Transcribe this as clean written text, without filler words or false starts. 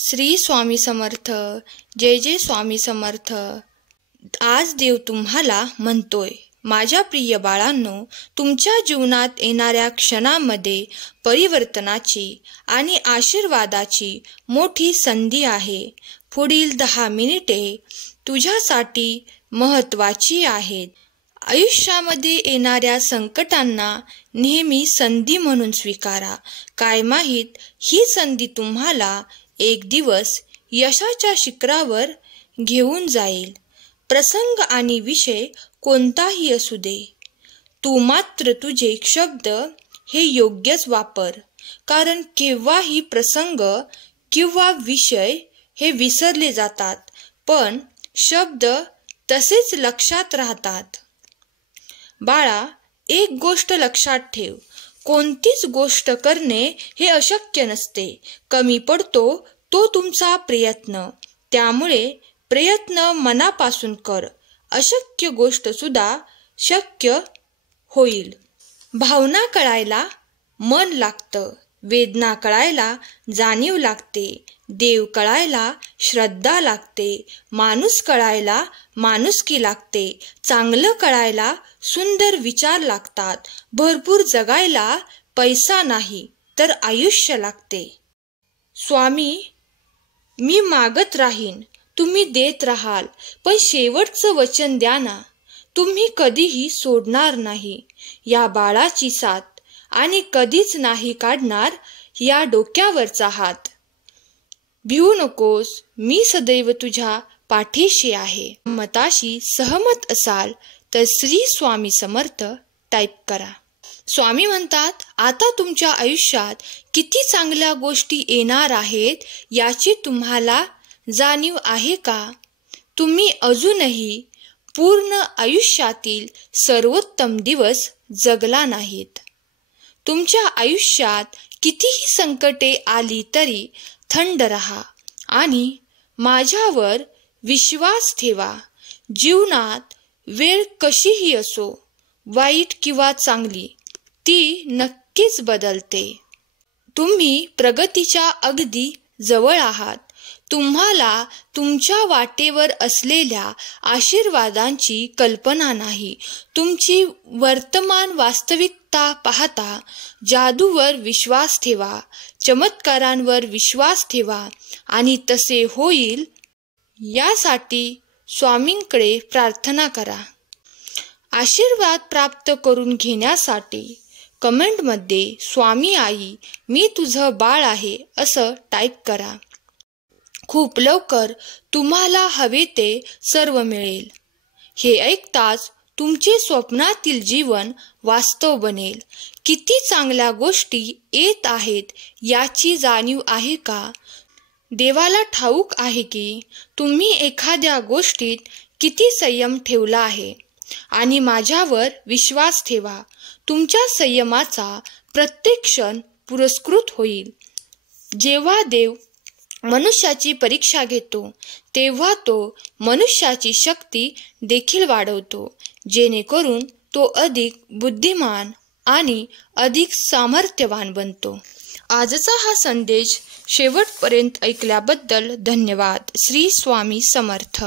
श्री स्वामी समर्थ. जय जय स्वामी समर्थ. आज देव तुम्हाला म्हणतोय, माझ्या प्रिय बाळांनो, तुमच्या जीवनात येणाऱ्या क्षणामध्ये परिवर्तनाची आणि आशीर्वादाची मोठी संधी आहे. पुढील 10 मिनिटे तुझ्यासाठी महत्त्वाची आहेत. आयुष्यामध्ये येणाऱ्या संकटांना नेहमी संधी म्हणून स्वीकारा. काय माहीत, ही संधी तुम्हाला एक दिवस यशाच्या शिखरावर घेऊन जाईल. प्रसंग आणि विषय कोणताही असू दे, तू मात्र तुझे शब्द हे योग्यच वापर. कारण केव्हाही प्रसंग किंवा विषय हे विसरले जातात, पण शब्द तसेच लक्षात राहतात. बाळा, एक गोष्ट लक्षात ठेव, कोणतीच गोष्ट करणे हे अशक्य नसते. कमी पडतो तो तुमचा प्रयत्न. त्यामुळे प्रयत्न मनापासून कर. अशक्य गोष्ट सुद्धा शक्य होईल. भावना कळायला मन लागतं, वेदना कळायला जाणीव लागते, देव कळायला श्रद्धा लागते, माणूस कळायला माणुसकी लागते, चांगलं कळायला सुंदर विचार लागतात, भरपूर जगायला पैसा नाही तर आयुष्य लागते. स्वामी, मी मागत राहीन, तुम्ही देत राहाल, पण शेवटचं वचन द्या ना, तुम्ही कधीही सोडणार नाही या बाळाची साथ आणि कधीच नाही काढणार या डोक्यावरचा हात. भिवू नकोस, मी सदैव तुझ्या पाठीशी आहे. मताशी सहमत असाल तर श्री स्वामी समर्थ टाईप करा. स्वामी म्हणतात, आता तुमच्या आयुष्यात किती चांगल्या गोष्टी येणार आहेत याची तुम्हाला जाणीव आहे का? तुम्ही अजूनही पूर्ण आयुष्यातील सर्वोत्तम दिवस जगला नाहीत. तुमच्या आयुष्यात कितीही संकटे आली तरी थंड रहा आणि माझ्यावर विश्वास ठेवा. जीवनात वेळ कशीही असो, वाईट किंवा चांगली, ती नक्कीच बदलते. तुम्ही प्रगतीच्या अगदी जवळ आहात. तुम्हाला तुमच्या वाटेवर असलेल्या आशीर्वादांची कल्पना नाही. तुमची वर्तमान वास्तविकता पाहता जादूवर विश्वास ठेवा, चमत्कारांवर विश्वास ठेवा आणि तसे होईल यासाठी स्वामींकडे प्रार्थना करा. आशीर्वाद प्राप्त करून घेण्यासाठी कमेंटमध्ये स्वामी आई, मी तुझं बाळ आहे असं टाईप करा. खूप लवकर तुम्हाला हवे ते सर्व मिळेल. हे ऐकताच तुमचे स्वप्नातील जीवन वास्तव बनेल. किती चांगल्या गोष्टी येत आहेत याची जाणीव आहे का? देवाला ठाऊक आहे की तुम्ही एखाद्या गोष्टीत किती संयम ठेवला आहे. आणि माझ्यावर विश्वास ठेवा, तुमच्या संयमाचा प्रत्येक क्षण पुरस्कृत होईल. जेव्हा देव मनुष्याची परीक्षा घेतो तेव्हा तो मनुष्याची शक्ती देखील वाढवतो, जेणेकरून तो अधिक बुद्धिमान आणि अधिक सामर्थ्यवान बनतो. आजचा हा संदेश शेवटपर्यंत ऐकल्याबद्दल धन्यवाद. श्री स्वामी समर्थ.